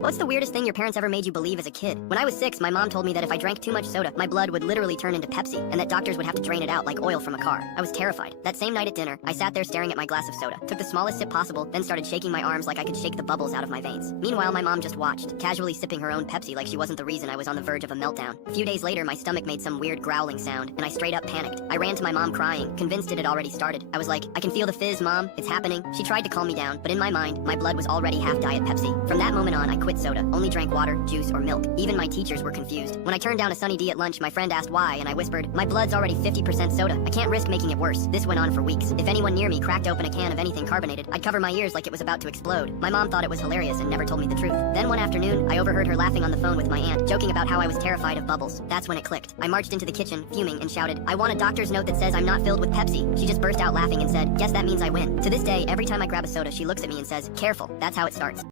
What's the weirdest thing your parents ever made you believe as a kid? When I was 6, my mom told me that if I drank too much soda, my blood would literally turn into Pepsi, and that doctors would have to drain it out like oil from a car. I was terrified. That same night at dinner, I sat there staring at my glass of soda, took the smallest sip possible, then started shaking my arms like I could shake the bubbles out of my veins. Meanwhile, my mom just watched, casually sipping her own Pepsi like she wasn't the reason I was on the verge of a meltdown. A few days later, my stomach made some weird growling sound, and I straight up panicked. I ran to my mom crying, convinced it had already started. I was like, I can feel the fizz, Mom. It's happening. She tried to calm me down, but in my mind, my blood was already half Diet Pepsi. From that moment on, I quit soda, only drank water, juice, or milk. Even my teachers were confused. When I turned down a Sunny D at lunch, my friend asked why, and I whispered, my blood's already 50% soda. I can't risk making it worse. This went on for weeks. If anyone near me cracked open a can of anything carbonated, I'd cover my ears like it was about to explode. My mom thought it was hilarious and never told me the truth. Then one afternoon, I overheard her laughing on the phone with my aunt, joking about how I was terrified of bubbles. That's when it clicked. I marched into the kitchen, fuming, and shouted, I want a doctor's note that says I'm not filled with Pepsi. She just burst out laughing and said, guess that means I win. To this day, every time I grab a soda, she looks at me and says, careful, that's how it starts.